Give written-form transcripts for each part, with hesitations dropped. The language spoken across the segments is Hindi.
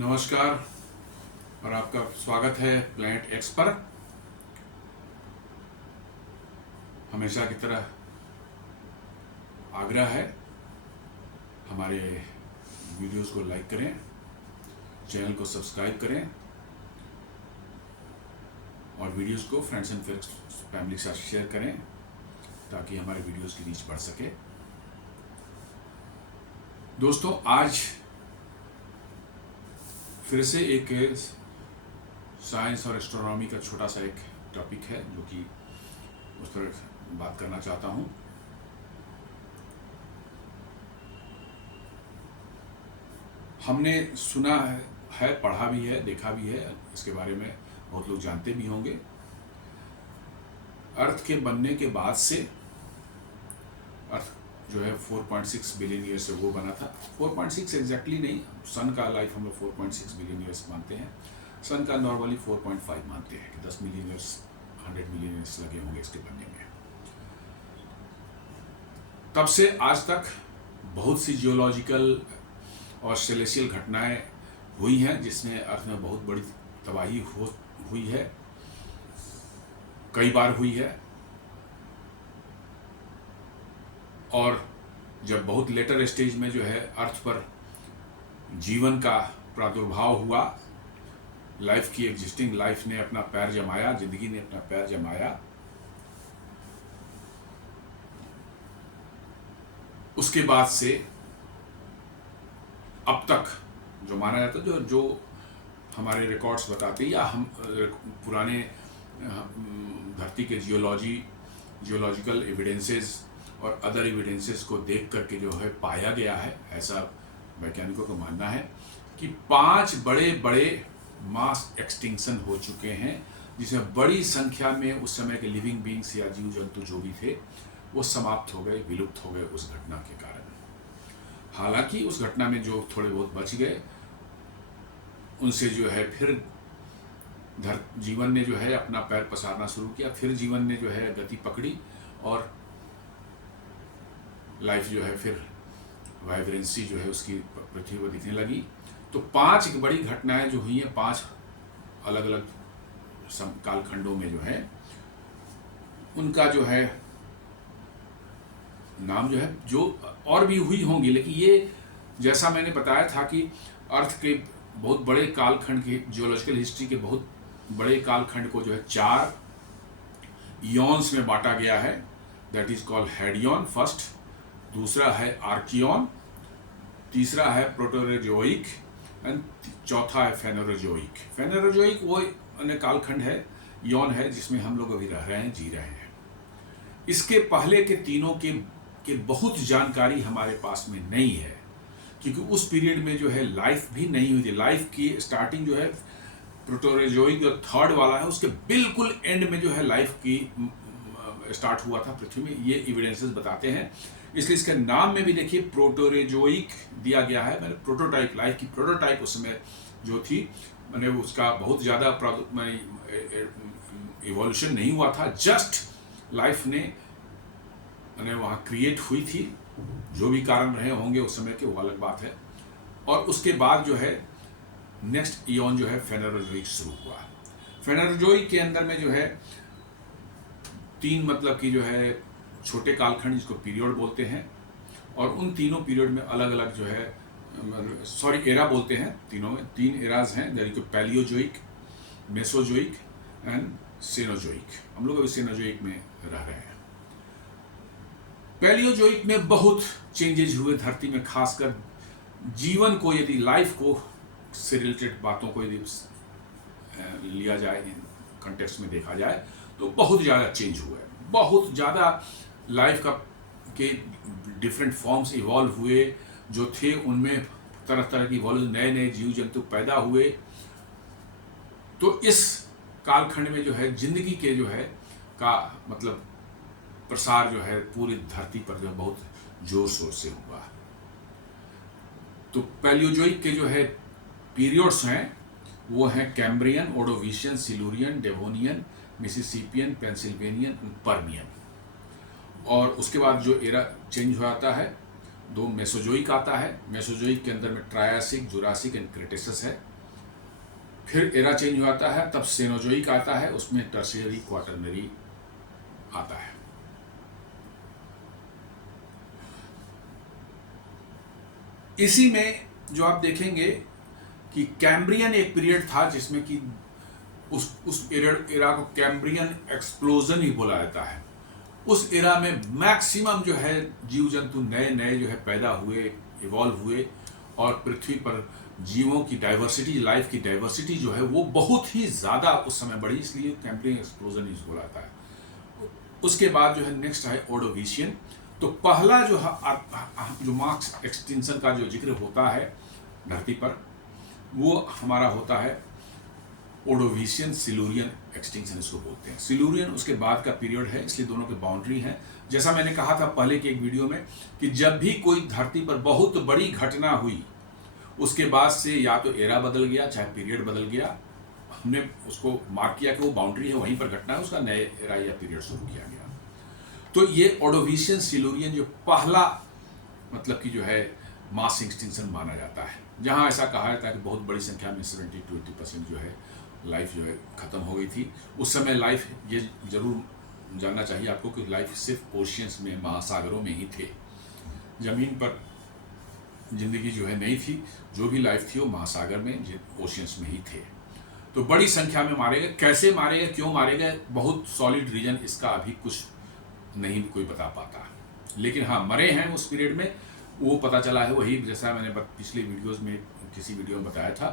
नमस्कार और आपका स्वागत है प्लैनेट एक्स पर। हमेशा की तरह आग्रह है, हमारे वीडियोस को लाइक करें, चैनल को सब्सक्राइब करें और वीडियोस को फ्रेंड्स एंड फैमिली के साथ शेयर करें ताकि हमारे वीडियोस की रीच बढ़ सके। दोस्तों, आज फिर से एक साइंस और एस्ट्रोनॉमी का छोटा सा एक टॉपिक है जो कि उस पर बात करना चाहता हूँ। हमने सुना है, पढ़ा भी है, देखा भी है, इसके बारे में बहुत लोग जानते भी होंगे। अर्थ के बनने के बाद से अर्थ जो है 4.6 बिलियन ईयर से वो बना था। 4.6 एग्जैक्टली नहीं, सन का लाइफ हम लोग 4.6 बिलियन ईयर्स मानते हैं। सन का नॉर्मली 4.5 मानते हैं कि 10 मिलियन ईयर्स 100 मिलियन ईयर्स लगे होंगे इसके बनने में। तब से आज तक बहुत सी जियोलॉजिकल और सेलेशियल घटनाएं हुई हैं जिसने अर्थ में बहुत बड़ी तबाही हुई है, कई बार हुई है। और जब बहुत लेटर स्टेज में जो है अर्थ पर जीवन का प्रादुर्भाव हुआ, लाइफ की एग्जिस्टिंग लाइफ ने अपना पैर जमाया, जिंदगी ने अपना पैर जमाया, उसके बाद से अब तक जो माना जाता है, जो हमारे रिकॉर्ड्स बताते हैं या हम पुराने धरती के जियोलॉजिकल एविडेंसेस और अदर एविडेंसेस को देख करके जो है पाया गया है, ऐसा वैज्ञानिकों का मानना है कि 5 बड़े बड़े मास एक्सटिंक्शन हो चुके हैं, जिसमें बड़ी संख्या में उस समय के लिविंग बींग्स या जीव जंतु जो भी थे वो समाप्त हो गए, विलुप्त हो गए उस घटना के कारण। हालांकि उस घटना में जो थोड़े बहुत बच गए उनसे जो है फिर जीवन ने जो है अपना पैर पसारना शुरू किया, फिर जीवन ने जो है गति पकड़ी और लाइफ जो है फिर वाइब्रेंसी जो है उसकी पृथ्वी पर दिखने लगी। तो 5 बड़ी घटनाएं जो हुई हैं 5 अलग अलग कालखंडों में जो है उनका जो है नाम जो है, जो और भी हुई होंगी, लेकिन ये जैसा मैंने बताया था कि अर्थ के बहुत बड़े कालखंड की जियोलॉजिकल हिस्ट्री के बहुत बड़े कालखंड को जो है 4 इयॉन्स में बांटा गया है। That is called Hadean first, दूसरा है आर्कियन, तीसरा है प्रोटोरेजोइक एंड चौथा है फेनोरोजोइक। फेनोरोजोइक वो कालखंड है, यौन है, जिसमें हम लोग अभी रह रहे हैं, जी रहे हैं। इसके पहले के तीनों के बहुत जानकारी हमारे पास में नहीं है, क्योंकि उस पीरियड में जो है लाइफ भी नहीं हुई थी। लाइफ की स्टार्टिंग जो है प्रोटोरेजोइक जो थर्ड वाला है उसके बिल्कुल एंड में जो है लाइफ की स्टार्ट हुआ था पृथ्वी में, ये एविडेंसेस बताते हैं। इसलिए इसके नाम में भी देखिए प्रोटोरेजोइक दिया गया है। मैंने प्रोटोटाइप, लाइफ की प्रोटोटाइप उस समय जो थी, मैंने उसका बहुत ज़्यादा इवोल्यूशन नहीं हुआ था, जस्ट लाइफ ने मैंने वहाँ क्रिएट हुई थी। जो भी कारण रहे होंगे उस समय के, वो अलग बात है। और उसके बाद जो है नेक्स्ट इयॉन जो है फेनोरोजोइक शुरू हुआ। फेनोरोजोइक के अंदर में जो है 3 मतलब कि जो है छोटे कालखंड जिसको पीरियड बोलते हैं, और उन तीनों पीरियड में अलग अलग जो है एरा बोलते हैं। तीनों में 3 एराज हैं, जैसे कि पैलियोजोइक, मेसोजोइक एंड सेनोजोइक। हम लोग अभी सेनोजोइक में रह रहे हैं। पैलियोजोइक में बहुत चेंजेज हुए धरती में, खासकर जीवन को, यदि लाइफ को से रिलेटेड बातों को यदि लिया जाए, कंटेक्स्ट में देखा जाए तो बहुत ज़्यादा चेंज हुआ है। बहुत ज़्यादा लाइफ के डिफरेंट फॉर्म्स इवॉल्व हुए जो थे, उनमें तरह तरह की नए नए जीव जंतु पैदा हुए। तो इस कालखंड में जो है जिंदगी के जो है का मतलब प्रसार जो है पूरी धरती पर जो है बहुत जोर शोर से हुआ। तो पैलियोजोइक के जो है पीरियड्स हैं वो हैं Cambrian, Ordovician, Silurian, Devonian, Mississippian, Pennsylvanian, Permian. और उसके बाद जो एरा चेंज हो जाता है दो मेसोजोइक आता है, मेसोजोइक के अंदर में ट्रायासिक, जुरासिक एंड क्रेटेसस है। फिर एरा चेंज हो जाता है, तब सेनोजोइक आता है, उसमें टर्शियरी क्वाटरनरी आता है। इसी में जो आप देखेंगे कि कैम्ब्रियन एक पीरियड था जिसमें कि उस एरा को कैम्ब्रियन एक्सप्लोजन ही बोला जाता है। उस एरा में मैक्सिमम जो है जीव जंतु नए नए जो है पैदा हुए, इवॉल्व हुए, और पृथ्वी पर जीवों की डाइवर्सिटी, लाइफ की डाइवर्सिटी जो है वो बहुत ही ज़्यादा उस समय बढ़ी, इसलिए कैम्ब्रियन एक्सप्लोजन ही बोला जाता है। उसके बाद जो है नेक्स्ट है ओर्डोविशियन। तो पहला जो मास एक्सटिंक्शन का जो जिक्र होता है धरती पर, वो हमारा होता है ओर्डोविशियन सिल्यूरियन एक्सटिंक्शन इसको बोलते हैं। सिल्यूरियन उसके बाद का पीरियड है, इसलिए दोनों के बाउंड्री है। जैसा मैंने कहा था पहले के एक वीडियो में कि जब भी कोई धरती पर बहुत बड़ी घटना हुई, उसके बाद से या तो एरा बदल गया, चाहे पीरियड बदल गया, हमने उसको मार्क किया कि वो बाउंड्री है, वहीं पर घटना है, उसका नए एरा या पीरियड शुरू किया गया। तो ये ओर्डोविशियन सिल्यूरियन जो पहला मतलब कि जो है मास एक्सटिंक्शन माना जाता है, जहाँ ऐसा कहा जाता है कि बहुत बड़ी संख्या में 70-80% जो है लाइफ जो है ख़त्म हो गई थी। उस समय लाइफ, ये जरूर जानना चाहिए आपको कि लाइफ सिर्फ ओशियंस में, महासागरों में ही थे। ज़मीन पर ज़िंदगी जो है नहीं थी, जो भी लाइफ थी वो महासागर में, ओशियंस में ही थे। तो बड़ी संख्या में मारे गए। कैसे मारे गए, क्यों मारे गए, बहुत सॉलिड रीजन इसका अभी कुछ नहीं कोई बता पाता, लेकिन हाँ मरे हैं उस पीरियड में, वो पता चला है। वही जैसा मैंने पिछले वीडियोस में किसी वीडियो में बताया था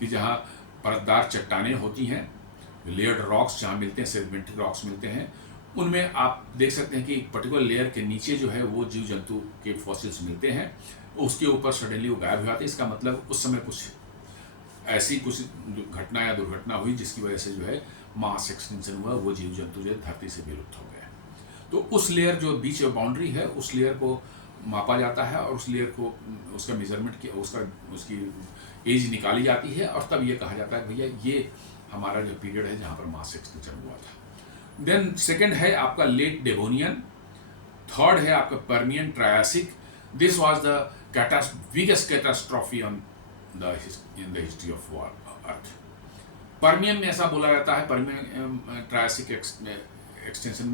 कि जहाँ परतदार चट्टानें होती हैं, लेयर्ड रॉक्स जहाँ मिलते हैं, सेडिमेंट्री रॉक्स मिलते हैं, उनमें आप देख सकते हैं कि एक पर्टिकुलर लेयर के नीचे जो है वो जीव जंतु के फॉसिल्स मिलते हैं, उसके ऊपर सडनली वो गायब हो जाते हैं। इसका मतलब उस समय कुछ ऐसी कुछ घटना या दुर्घटना हुई जिसकी वजह से जो है मास एक्सटिंक्शन हुआ, वो जीव जंतु जो है धरती से विलुप्त हो गए। तो उस लेयर जो बीच में बाउंड्री है, उस लेयर को मापा जाता है और उस लेयर को, उसका मेजरमेंट किया, उसकी एज निकाली जाती है, और तब ये कहा जाता है भैया ये हमारा जो पीरियड है जहाँ पर मास एक्सटिंक्शन हुआ था। देन सेकंड है आपका लेट डेवोनियन, थर्ड है आपका Permian Triassic. This was the biggest catastrophe in the history of earth. Permian में ऐसा बोला जाता है, पर्मियन ट्रायासिक एक्सटिंक्शन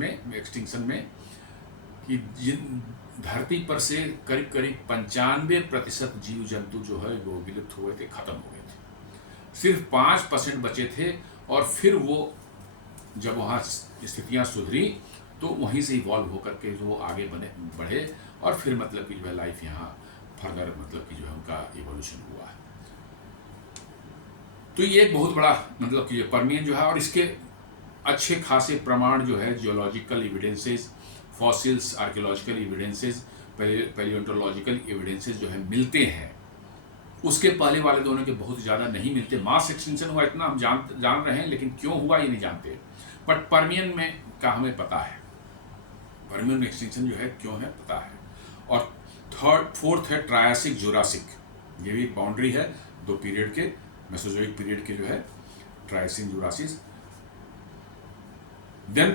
में कि धरती पर से करीब करीब 95% जीव जंतु जो है वो विलुप्त हुए थे, खत्म हो गए थे। सिर्फ 5% बचे थे, और फिर वो जब वहाँ स्थितियाँ सुधरी तो वहीं से इवॉल्व होकर के जो आगे बढ़े, और फिर मतलब कि जो है लाइफ यहाँ फर्दर मतलब कि जो है उनका इवोल्यूशन हुआ है। तो ये एक बहुत बड़ा मतलब कि पर्मियन जो है, और इसके अच्छे खासे प्रमाण जो है geological evidences, fossils, archaeological evidences, palaeontological evidences जो है मिलते हैं। उसके पहले वाले दोनों के बहुत ज़्यादा नहीं मिलते। मास एक्सटिंक्शन हुआ इतना हम जान रहे हैं, लेकिन क्यों हुआ ये नहीं जानते। बट पर्मियन में का हमें पता है, पर्मियन एक्सटिंक्शन जो है क्यों है पता है। और फोर्थ है ट्रायासिक जुरासिक, ये भी बाउंड्री है दो पीरियड के, मेसोजोइक पीरियड के जो है ट्रायासिक जुरासिक। देन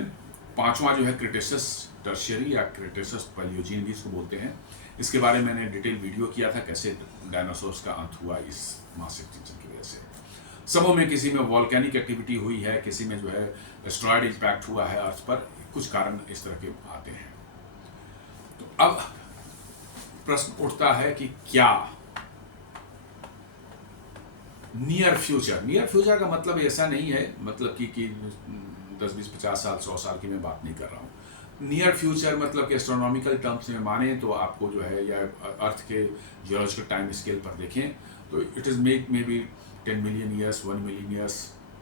पांचवा जो है क्रेटेसस टर्शियरी या क्रेटेसस पैलियोजीन भी इसको बोलते हैं। इसके बारे में मैंने डिटेल वीडियो किया था, कैसे डायनासोर्स का अंत हुआ इस मास एक्सटिंक्शन की वजह से। सबों में किसी में वॉल्केनिक एक्टिविटी हुई है, किसी में जो है एस्ट्रॉयड इम्पैक्ट हुआ है अर्थ पर, कुछ कारण इस तरह के आते हैं। तो अब प्रश्न उठता है कि क्या नियर फ्यूचर का मतलब ऐसा नहीं है मतलब कि 10, 20, 50 साल, 100 साल की मैं बात नहीं कर रहा हूँ। नियर फ्यूचर मतलब कि एस्ट्रोनॉमिकल टर्म्स में माने तो आपको जो है, या अर्थ के जियोलॉजिकल टाइम स्केल पर देखें तो it is may be 10 million years, 1 million years,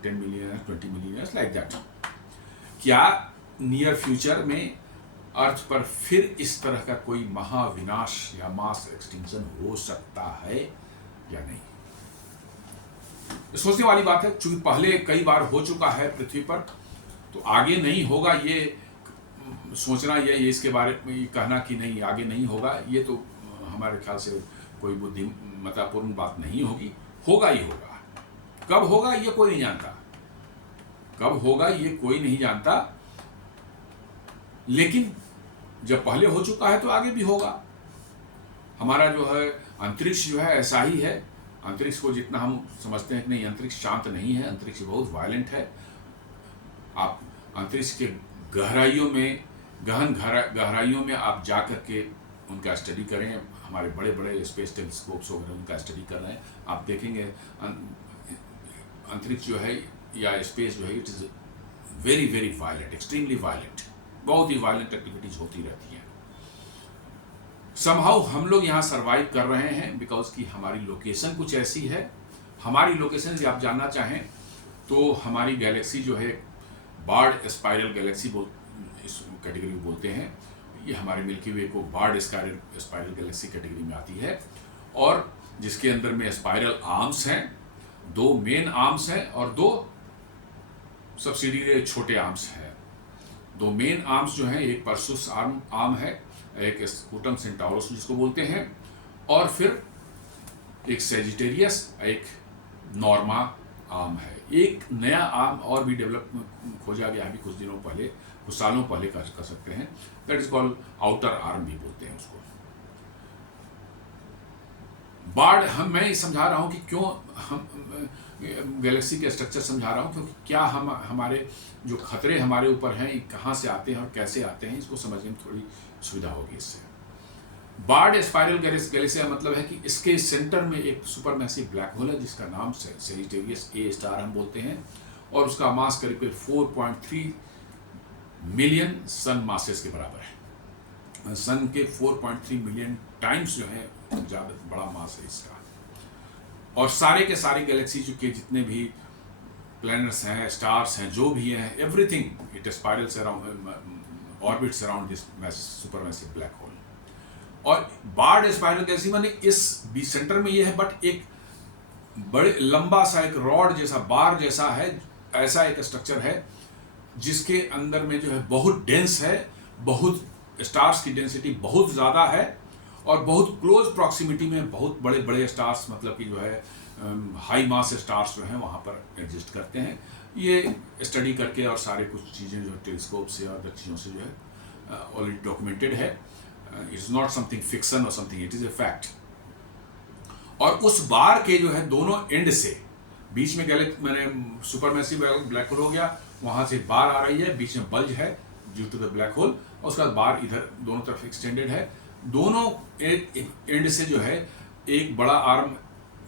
10 million years, 20 million years, like that. क्या नियर फ्यूचर में अर्थ पर फिर इस तरह का कोई महाविनाश या मास एक्सटिंक्शन हो सकता है या नहीं? सोचने वाली बात है, चूंकि पहले कई बार हो चुका है पृथ्वी पर, तो आगे नहीं होगा ये सोचना, ये इसके बारे में ये कहना कि नहीं आगे नहीं होगा, ये तो हमारे ख्याल से कोई बुद्धिमत्तापूर्ण बात नहीं होगी। होगा ही होगा। कब होगा ये कोई नहीं जानता, कब होगा ये कोई नहीं जानता, लेकिन जब पहले हो चुका है तो आगे भी होगा। हमारा जो है अंतरिक्ष जो है ऐसा ही है। अंतरिक्ष को जितना हम समझते हैं कि नहीं, अंतरिक्ष शांत नहीं है, अंतरिक्ष बहुत वायलेंट है। आप अंतरिक्ष के गहराइयों में, गहन गहराइयों में आप जा कर के उनका स्टडी करें। हमारे बड़े बड़े स्पेस टेलीस्कोप्स वगैरह उनका स्टडी कर रहे हैं, आप देखेंगे अंतरिक्ष जो है या स्पेस जो है, it is very very violent, extremely violent, बहुत ही वायलेंट एक्टिविटीज होती रहती हैं। समहाउ हम लोग यहाँ सरवाइव कर रहे हैं बिकॉज कि हमारी लोकेशन कुछ ऐसी है। हमारी लोकेशन यदि आप जानना चाहें तो हमारी गैलेक्सी जो है बार्ड स्पाइरल गैलेक्सी इस कैटेगरी में बोलते हैं। ये हमारे मिल्की वे को बार्ड स्पाइरल गैलेक्सी कैटेगरी में आती है, और जिसके अंदर में स्पाइरल आर्म्स हैं, 2 मेन आर्म्स हैं और 2 सब्सिडियरी छोटे आर्म्स हैं। 2 मेन आर्म्स जो हैं, एक परसुस आर्म है, एक स्कूटम सेंटाउरस जिसको बोलते हैं, और फिर एक सेजिटेरियस, एक नॉर्मा आर्म है। एक नया आर्म और भी डेवलप खोजा गया अभी कुछ दिनों पहले, कुछ सालों पहले कर सकते हैं, that is called outer arm भी बोलते हैं उसको। बार्ड मैं समझा रहा हूँ कि क्यों हम गैलेक्सी के स्ट्रक्चर समझा रहा हूँ, क्योंकि क्या हमारे जो खतरे हमारे ऊपर हैं कहाँ से आते हैं और कैसे आते हैं, इसको समझने में थोड़ी सुविधा होगी इससे। बार्ड स्पाइरल गैलेक्सी का मतलब है कि इसके सेंटर में एक सुपरमैसिव ब्लैक होल है जिसका नाम सेजिटेरियस ए स्टार हम बोलते हैं, और उसका मास करीब 4.3 मिलियन सन मासेस के बराबर है। सन के 4.3 मिलियन टाइम्स जो है ज़्यादा बड़ा मास है इसका। और सारे के सारे गैलेक्सी के जितने भी प्लैनेट्स हैं, स्टार्स हैं, जो भी हैं, everything it spirals around, orbits around this supermassive black hole. और बार्ड स्पाइरल गैलेक्सी माने इस बीच सेंटर में ये है, बट एक बड़े लंबा सा एक रॉड जैसा, बार जैसा है, ऐसा एक स्ट्रक्चर है जिसके अंदर में जो है बहुत डेंस है, बहुत स्टार्स की डेंसिटी बहुत ज़्यादा है, और बहुत क्लोज प्रॉक्सिमिटी में बहुत बड़े बड़े स्टार्स, मतलब कि जो है हाई मास स्टार्स जो हैं वहाँ पर एग्जिस्ट करते हैं। ये स्टडी करके और सारे कुछ चीज़ें जो टेलीस्कोप से और अदर चीज़ों से जो है ऑलरेडी डॉक्यूमेंटेड है। इट्स नॉट समथिंग फिक्सन और something, it is a fact. और उस बार के जो है दोनों एंड से, बीच में मैंने सुपरमैसिव ब्लैक होल हो गया, वहाँ से बार आ रही है, बीच में बल्ज है due to the black hole, और उसका बार इधर दोनों तरफ एक्सटेंडेड है। दोनों एंड से जो है एक बड़ा आर्म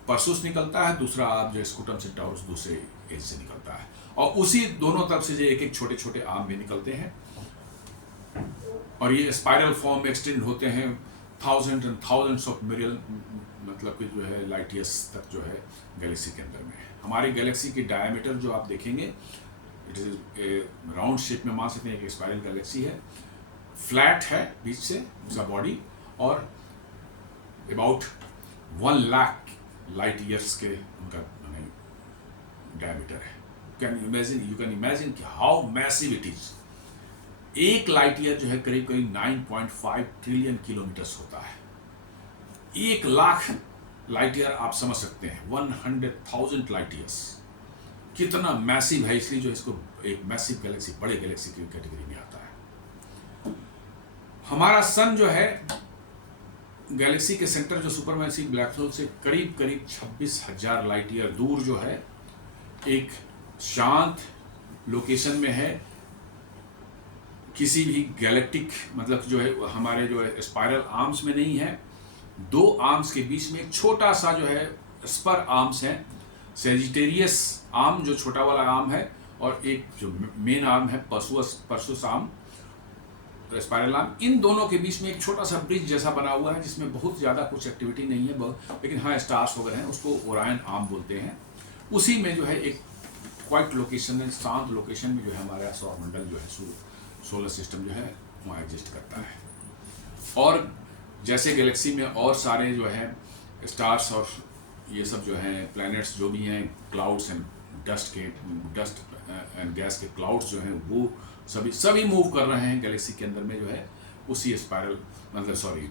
परसुस निकलता है, दूसरा आर्म जो स्कूटम सेंटाउरस दूसरे एज से निकलता है, और उसी दोनों तरफ से जो एक एक छोटे छोटे आर्म भी निकलते हैं, और ये स्पाइरल फॉर्म में एक्सटेंड होते हैं thousand and thousands of million, मतलब कि जो है लाइट ईयर्स तक जो है गैलेक्सी के अंदर में है। हमारी गैलेक्सी की डायमीटर जो आप देखेंगे, it is A round shape में मान सकते हैं, एक स्पाइरल गैलेक्सी है, फ्लैट है बीच से उसका बॉडी, और अबाउट 1 लाख लाइट ईयर्स के उनका डायमीटर है। यू कैन इमेजिन कि हाउ मैसिव इट इज। एक लाइट ईयर जो है करीब करीब 9.5 ट्रिलियन किलोमीटर्स होता है। 1 लाख लाइट ईयर आप समझ सकते हैं, 100,000 लाइट ईयर्स कितना मैसिव है, इसलिए जो इसको एक मैसिव गैलेक्सी, बड़े गैलेक्सी की कैटेगरी में आता है। हमारा सन जो है गैलेक्सी के सेंटर जो सुपरमैसिव ब्लैक होल से करीब करीब 26,000 लाइट ईयर दूर जो है, एक शांत लोकेशन में है, किसी भी गैलेक्टिक, मतलब जो है हमारे जो है स्पाइरल आर्म्स में नहीं है। 2 आर्म्स के बीच में एक छोटा सा जो है स्पर आर्म्स है, सेजिटेरियस आर्म जो छोटा वाला आर्म है, और एक जो मेन आर्म है परसुस आर्म, स्पाइरल आर्म। इन दोनों के बीच में एक छोटा सा ब्रिज जैसा बना हुआ है जिसमें बहुत ज़्यादा कुछ एक्टिविटी नहीं है, लेकिन हाँ स्टार्स वगैरह हैं, उसको ओरायन आर्म बोलते हैं। उसी में जो है एक क्वाइट लोकेशन है, शांत लोकेशन में जो है हमारा सौरमंडल जो है, सोलर सिस्टम जो है वहाँ एग्जिस्ट करता है। और जैसे गैलेक्सी में और सारे जो है स्टार्स और ये सब जो हैं प्लैनेट्स जो भी हैं, clouds and dust and gas के क्लाउड्स जो हैं वो सभी मूव कर रहे हैं गैलेक्सी के अंदर में जो है उसी स्पाइरल, मतलब सॉरी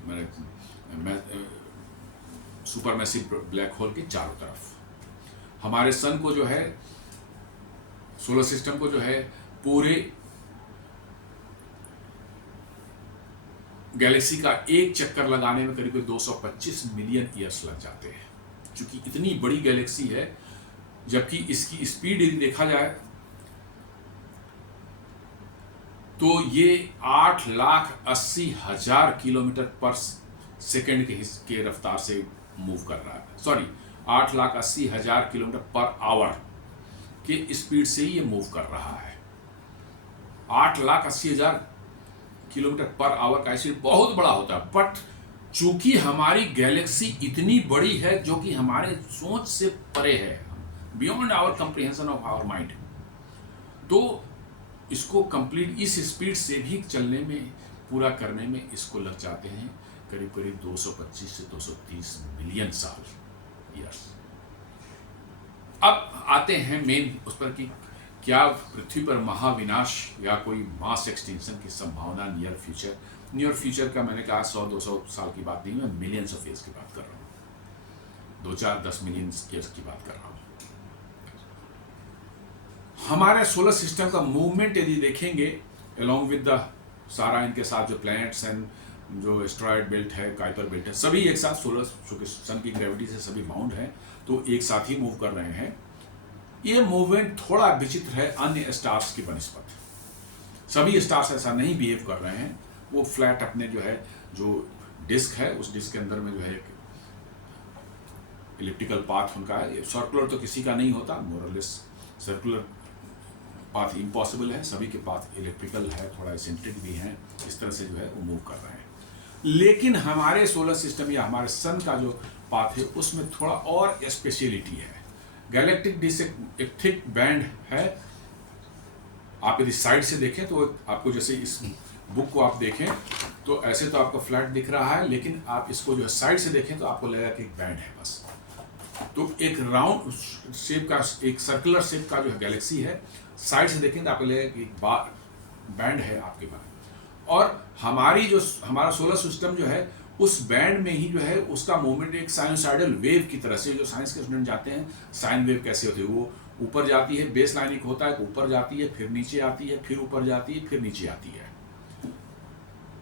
सुपरमैसिव ब्लैक होल के चारों तरफ। हमारे सन को जो है, सोलर सिस्टम को जो है पूरे गैलेक्सी का एक चक्कर लगाने में करीब 225 मिलियन ईयर्स लग जाते हैं, क्योंकि इतनी बड़ी गैलेक्सी है। जबकि इसकी स्पीड यदि देखा जाए तो ये 8,80,000 किलोमीटर पर सेकेंड के रफ्तार से मूव कर रहा है। सॉरी, 8,80,000 किलोमीटर पर आवर के स्पीड से ये मूव कर रहा है। 8,80,000 किलोमीटर पर आवर का स्पीड बहुत बड़ा होता है, बट चूंकि हमारी गैलेक्सी इतनी बड़ी है जो कि हमारे सोच से परे है, beyond our comprehension of our mind, तो इसको कंप्लीट इस स्पीड से भी चलने में, पूरा करने में इसको लग जाते हैं करीब करीब 225 से 230 मिलियन साल ईयर्स। अब आते हैं मेन उस पर कि क्या पृथ्वी पर महाविनाश या कोई मास एक्सटिंक्शन की संभावना नियर फ्यूचर का मैंने कहा 100-200 साल की बात नहीं, मैं मिलियंस ऑफ ईयर्स की बात कर रहा हूँ, 2-4-10 मिलियन ईयर्स की बात कर रहा हूँ। हमारे सोलर सिस्टम का मूवमेंट यदि देखेंगे अलोंग विद द सारा इनके साथ जो प्लैनेट्स एंड जो एस्ट्रॉयड बेल्ट है, काइपर बेल्ट है, सभी एक साथ सोलर, चूंकि सन की ग्रेविटी से सभी बाउंड हैं तो एक साथ ही मूव कर रहे हैं। ये मूवमेंट थोड़ा विचित्र है अन्य स्टार्स की बनिस्पत। सभी स्टार्स ऐसा नहीं बिहेव कर रहे हैं। वो फ्लैट अपने जो है जो डिस्क है उस डिस्क के अंदर में जो है एक इलिप्टिकल पाथ उनका है। सर्कुलर तो किसी का नहीं होता, मोरलेस सर्कुलर पाथ इम्पॉसिबल है, सभी के पाथ इलेक्ट्रिकल है, थोड़ा एसेंट्रिक भी है, इस तरह से जो है वो मूव कर रहे हैं। लेकिन हमारे सोलर सिस्टम या हमारे सन का जो पाथ है उसमें थोड़ा और स्पेशलिटी है। गैलेक्टिक डिस्क एक थिक बैंड है। आप यदि साइड से देखें तो आपको, जैसे इस बुक को आप देखें तो ऐसे तो आपको फ्लैट दिख रहा है, लेकिन आप इसको जो है साइड से देखें तो आपको लगेगा कि एक बैंड है बस। तो एक राउंड शेप का, एक सर्कुलर शेप का जो है गैलेक्सी है, साइड से देखें तो आपको लगेगा कि एक बैंड है आपके पास। और हमारा सोलर सिस्टम जो है उस बैंड में ही जो है उसका मूवमेंट एक साइनोसाइडल वेव की तरह से, जो साइंस के स्टूडेंट जाते हैं साइन वेव कैसे होती है, वो ऊपर जाती है, बेस लाइन होता है, ऊपर जाती है, फिर नीचे आती है, फिर ऊपर जाती है, फिर नीचे आती है।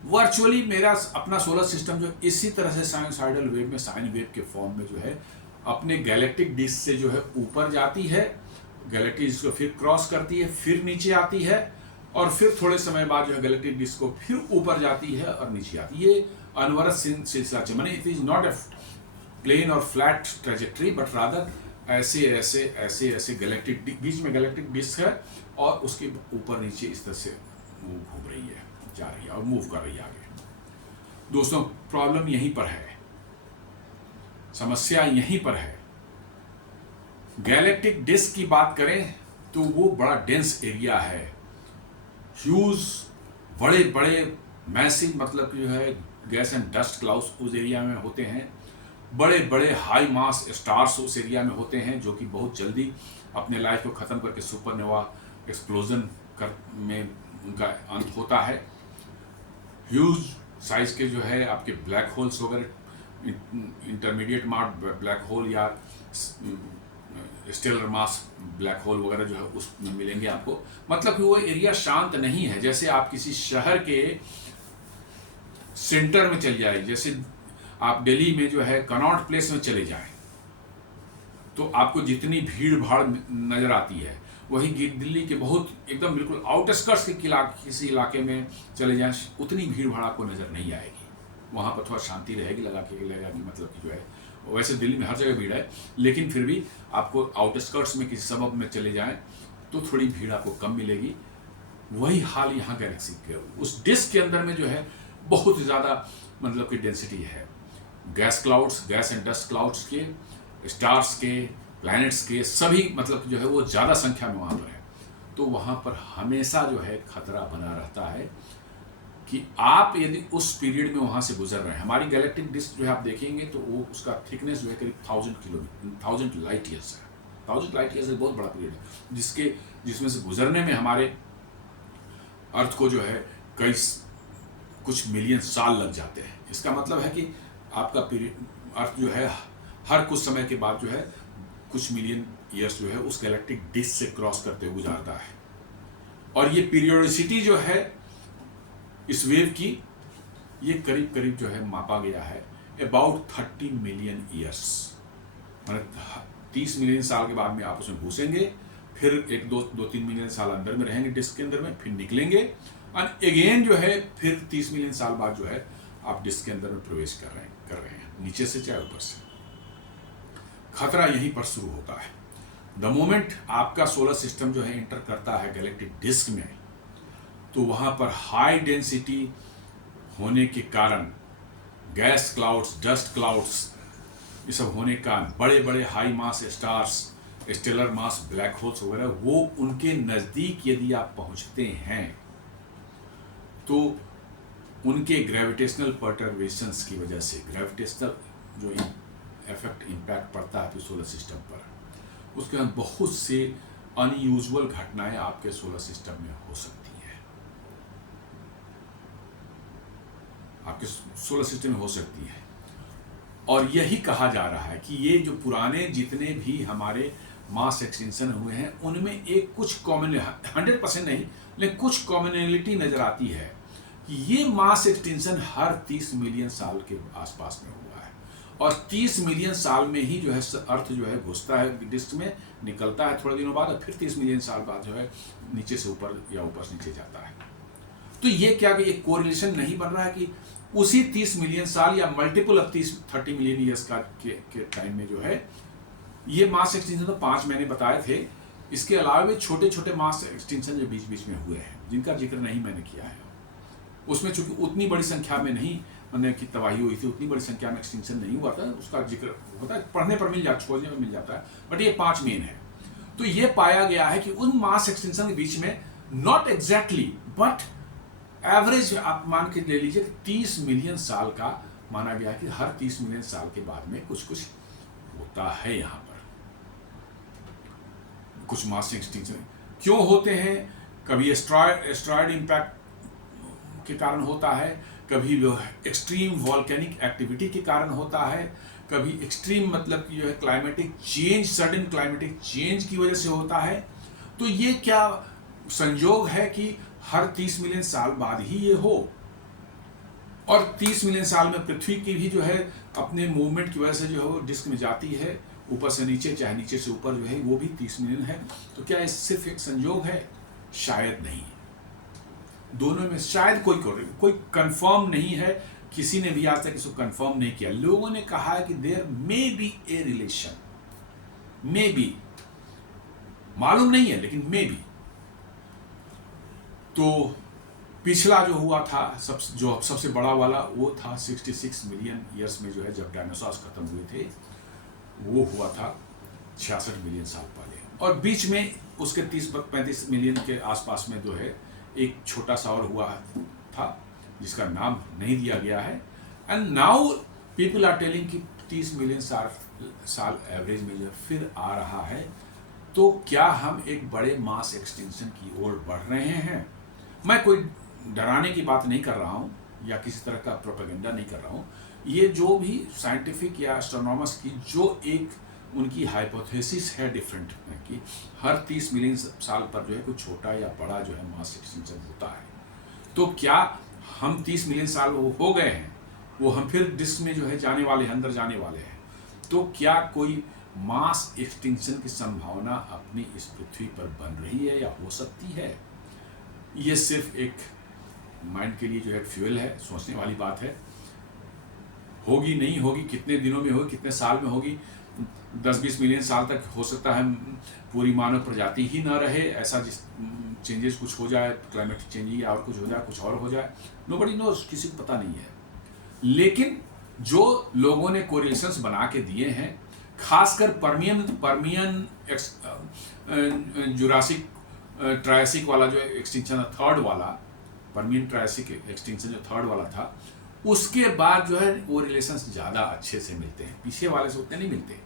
वर्चुअली मेरा अपना सोलर सिस्टम जो इसी तरह से साइनोसाइडल वेव में, साइन वेव के फॉर्म में जो है अपने गैलेक्टिक डिस्क से जो है ऊपर जाती है, गैलेक्टिक डिस्क को फिर क्रॉस करती है, फिर नीचे आती है, और फिर थोड़े समय बाद जो है गैलेक्टिक डिस्क को फिर ऊपर जाती है और नीचे आती है। ये अनवरत सिलसिला है, माने it is not a plane और फ्लैट ट्रेजेक्टरी, बट रादर ऐसे ऐसे ऐसे ऐसे गैलेक्टिक, बीच में गैलेक्टिक डिस्क है और उसके ऊपर नीचे इस तरह से मूव घूम रही है, जा रही है और मूव कर रही है आगे। दोस्तों, प्रॉब्लम यहीं पर है, समस्या यहीं पर है। गैलेक्टिक डिस्क की बात करें तो वो बड़ा डेंस एरिया है, ह्यूज बड़े बड़े मैसिव, मतलब जो है गैस एंड डस्ट क्लाउड्स उस एरिया में होते हैं, बड़े बड़े हाई मास स्टार्स उस एरिया में होते हैं जो कि बहुत जल्दी अपने लाइफ को ख़त्म करके सुपरनोवा एक्सप्लोजन में उनका अंत होता है। ह्यूज साइज के जो है आपके ब्लैक होल्स वगैरह, इंटरमीडिएट मास ब्लैक होल या स्टेलर मास ब्लैक होल वगैरह जो है उसमें मिलेंगे आपको। मतलब कि वो एरिया शांत नहीं है। जैसे आप किसी शहर के सेंटर में चले जाए, जैसे आप दिल्ली में जो है कनॉट प्लेस में चले जाएं, तो आपको जितनी भीड़ भाड़ नजर आती है, वही दिल्ली के बहुत एकदम बिल्कुल आउटस्कर्ट्स के किसी इलाके में चले जाएं, उतनी भीड़ भाड़ आपको नजर नहीं आएगी। वहाँ पर थोड़ा शांति रहेगी, लगेगा कि मतलब कि जो है, वैसे दिल्ली में हर जगह भीड़ है, लेकिन फिर भी आपको आउटस्कर्ट्स में किसी सबब में चले जाएं तो थोड़ी भीड़ आपको कम मिलेगी। वही हाल यहाँ गैलेक्सी के उस डिस्क के अंदर में जो है बहुत ज़्यादा मतलब कि डेंसिटी है। Gas clouds, gas and dust clouds के, स्टार्स के, प्लैनेट्स के, सभी मतलब जो है वो ज़्यादा संख्या में वहाँ पर है। तो वहाँ पर हमेशा जो है खतरा बना रहता है कि आप यदि उस पीरियड में वहाँ से गुजर रहे हैं। हमारी गैलेक्टिक डिस्क जो है आप देखेंगे तो वो उसका थिकनेस जो है करीब 1000 लाइट ईयर्स है। 1000 लाइट ईयर्स एक बहुत बड़ा पीरियड है, जिसमें से गुजरने में हमारे अर्थ को जो है कुछ मिलियन साल लग जाते हैं। इसका मतलब है कि आपका पीरियड अर्थ जो है हर कुछ समय के बाद जो है कुछ मिलियन ईयर्स जो है उस गैलेक्टिक डिस्क से क्रॉस करते हुए गुजारता है। और ये पीरियोडिसिटी जो है इस वेव की, ये करीब करीब जो है मापा गया है अबाउट 30 मिलियन ईयर्स, मतलब 30 मिलियन साल के बाद में आप उसमें घुसेंगे, फिर एक दो 3 मिलियन साल अंदर में रहेंगे डिस्क के अंदर में, फिर निकलेंगे और अगेन जो है फिर 30 मिलियन साल बाद जो है आप डिस्क के अंदर में प्रवेश कर रहे हैं, नीचे से चाहे ऊपर से। खतरा यहीं पर शुरू होता है। द मोमेंट आपका सोलर सिस्टम जो है इंटर करता है गैलेक्टिक डिस्क में, तो वहां पर हाई डेंसिटी होने के कारण गैस क्लाउड्स, डस्ट क्लाउड्स, ये सब होने का बड़े बड़े high mass stars, stellar mass black holes वगैरह, वो उनके नज़दीक यदि आप पहुंचते हैं तो उनके ग्रेविटेशनल परटर्वेशंस की वजह से, ग्रेविटेशनल जो इफेक्ट इम्पैक्ट पड़ता है सोलर सिस्टम पर, उसके बाद बहुत से अनयूजुअल घटनाएं आपके सोलर सिस्टम में हो सकती हैं, आपके सोलर सिस्टम में हो सकती है। और यही कहा जा रहा है कि ये जो पुराने जितने भी हमारे मास एक्सटेंशन हुए हैं उनमें एक कुछ कॉमन, 100% नहीं लेकिन कुछ कॉमनैलिटी नजर आती है कि ये मास एक्सटेंशन हर 30 मिलियन साल के आसपास में हुआ है, और 30 मिलियन साल में ही जो है अर्थ जो है घुसता है डिस्क में, निकलता है थोड़े दिनों बाद, और फिर 30 मिलियन साल बाद जो है नीचे से ऊपर या ऊपर से नीचे जाता है। तो ये क्या कि एक कोरिलेशन नहीं बन रहा है कि उसी 30 मिलियन साल या मल्टीपल ऑफ 30 मिलियन ईयर्स का के टाइम में जो है ये मास एक्सटेंशन, तो 5 मैंने बताए थे, इसके अलावा भी छोटे छोटे मास एक्सटेंशन जो बीच बीच में हुए हैं जिनका जिक्र नहीं मैंने किया है, उसमें चूंकि उतनी बड़ी संख्या में नहीं मैंने की तबाही हुई थी, उतनी बड़ी संख्या में एक्सटेंशन नहीं हुआ था, उसका जिक्र होता है, पढ़ने पर मिल जाता, खोजने पर मिल जाता है, बट ये 5 मेन है। तो ये पाया गया है कि उन मास एक्सटेंशन के बीच में नॉट एग्जैक्टली बट एवरेज आप मान के ले लीजिए 30 मिलियन साल का माना गया कि हर 30 मिलियन साल के बाद में कुछ कुछ होता है। यहाँ पर कुछ मास एक्सटेंशन क्यों होते हैं, कभी एस्ट्रॉयड इम्पैक्ट के कारण होता है, कभी एक्सट्रीम वॉल्केनिक एक्टिविटी के कारण होता है, कभी एक्सट्रीम मतलब कि जो है climatic change, sudden climatic change की वजह से होता है। तो ये क्या संयोग है कि हर 30 मिलियन साल बाद ही ये हो, और 30 मिलियन साल में पृथ्वी की भी जो है अपने मूवमेंट की वजह से जो है वो डिस्क में जाती है, ऊपर से नीचे चाहे नीचे से ऊपर जो है वो भी 30 मिलियन है। तो क्या ये सिर्फ एक संयोग है? शायद नहीं, दोनों में शायद कोई कंफर्म नहीं है, किसी ने भी आज तक इसको कंफर्म नहीं किया। लोगों ने कहा है कि there may be a relation, may be, मालूम नहीं है लेकिन मे बी। तो पिछला जो हुआ था जो सबसे बड़ा वाला वो था 66 मिलियन ईयर्स में, जो है जब डायनासोर्स खत्म हुए थे, वो हुआ था 66 मिलियन साल पहले, और बीच में उसके 30-35 मिलियन के आसपास में जो है एक छोटा सा और हुआ था जिसका नाम नहीं दिया गया है। And now people are telling कि 30 मिलियन साल एवरेज में जो फिर आ रहा है। तो क्या हम एक बड़े मास एक्सटेंशन की ओर बढ़ रहे हैं? मैं कोई डराने की बात नहीं कर रहा हूँ या किसी तरह का प्रोपेगेंडा नहीं कर रहा हूँ। ये जो भी साइंटिफिक या एस्ट्रोनॉमर्स की जो एक उनकी हाइपोथेसिस है डिफरेंट है कि हर 30 मिलियन साल पर जो है कुछ छोटा या बड़ा जो है मास एक्सटेंशन होता है। तो क्या हम 30 मिलियन साल वो हो गए हैं, वो हम फिर डिस्क में जो है जाने वाले हैं, अंदर जाने वाले हैं, तो क्या कोई मास एक्सटेंशन की संभावना अपनी इस पृथ्वी पर बन रही है या हो सकती है? ये सिर्फ एक माइंड के लिए जो है फ्यूल है, सोचने वाली बात है। होगी नहीं होगी, कितने दिनों में होगी, कितने साल में होगी, 10-20 मिलियन साल तक हो सकता है पूरी मानव प्रजाति ही ना रहे, ऐसा जिस चेंजेस कुछ हो जाए, क्लाइमेटिक चेंज या और कुछ हो जाए, कुछ और हो जाए, नोबडी नोज, किसी को पता नहीं है। लेकिन जो लोगों ने कोरिलेशंस बना के दिए हैं, खासकर पर्मियन जुरासिक ट्रायसिक वाला जो एक्सटेंशन है, थर्ड वाला पर्मियन ट्रायसिक एक्सटेंशन जो थर्ड वाला था, उसके बाद जो है वो रिलेशंस ज़्यादा अच्छे से मिलते हैं, पीछे वाले से उतने नहीं मिलते,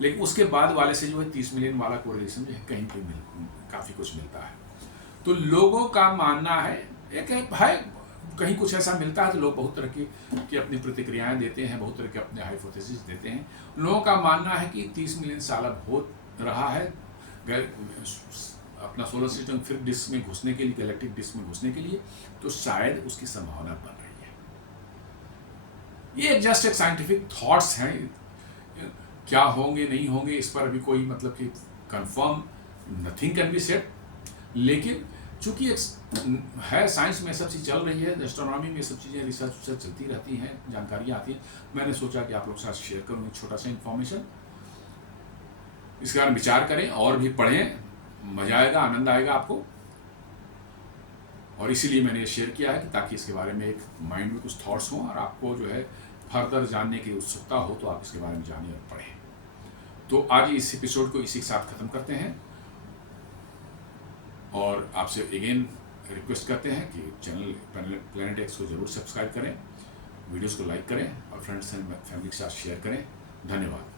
लेकिन उसके बाद वाले से जो है 30 मिलियन वाला कोरिलेशन जो है कहीं पे काफ़ी कुछ मिलता है। तो लोगों का मानना है एक है कहीं कुछ ऐसा मिलता है तो लोग बहुत तरह की अपनी प्रतिक्रियाएं देते हैं, बहुत तरह के अपने हाइपोथेसिस देते हैं। लोगों का मानना है कि 30 मिलियन साल अब हो रहा है अपना सोलर सिस्टम फिर डिस्क में घुसने के लिए, गैलेक्टिक डिस्क में घुसने के लिए, तो शायद उसकी संभावना बन रही है। ये जस्ट एक साइंटिफिक थॉट्स हैं, क्या होंगे नहीं होंगे इस पर अभी कोई मतलब कि confirm nothing can be said. लेकिन चूंकि एक है, साइंस में सब चीज़ चल रही है, एस्ट्रोनॉमी में सब चीज़ें रिसर्च चलती रहती हैं, जानकारियाँ आती हैं, मैंने सोचा कि आप लोग के साथ शेयर करूँ एक छोटा सा इन्फॉर्मेशन। इसके बारे में विचार करें और भी पढ़ें, मजा आएगा, आनंद आएगा आपको। और इसीलिए मैंने ये शेयर किया है कि ताकि इसके बारे में एक माइंड में कुछ थॉट्स हों और आपको जो है फर्दर जानने की उत्सुकता हो तो आप इसके बारे में जानिए और पढ़ें। तो आज इस एपिसोड को इसी के साथ ख़त्म करते हैं और आपसे अगेन रिक्वेस्ट करते हैं कि चैनल प्लैनेट एक्स को ज़रूर सब्सक्राइब करें, वीडियोस को लाइक करें और फ्रेंड्स एंड फैमिली के साथ शेयर करें। धन्यवाद।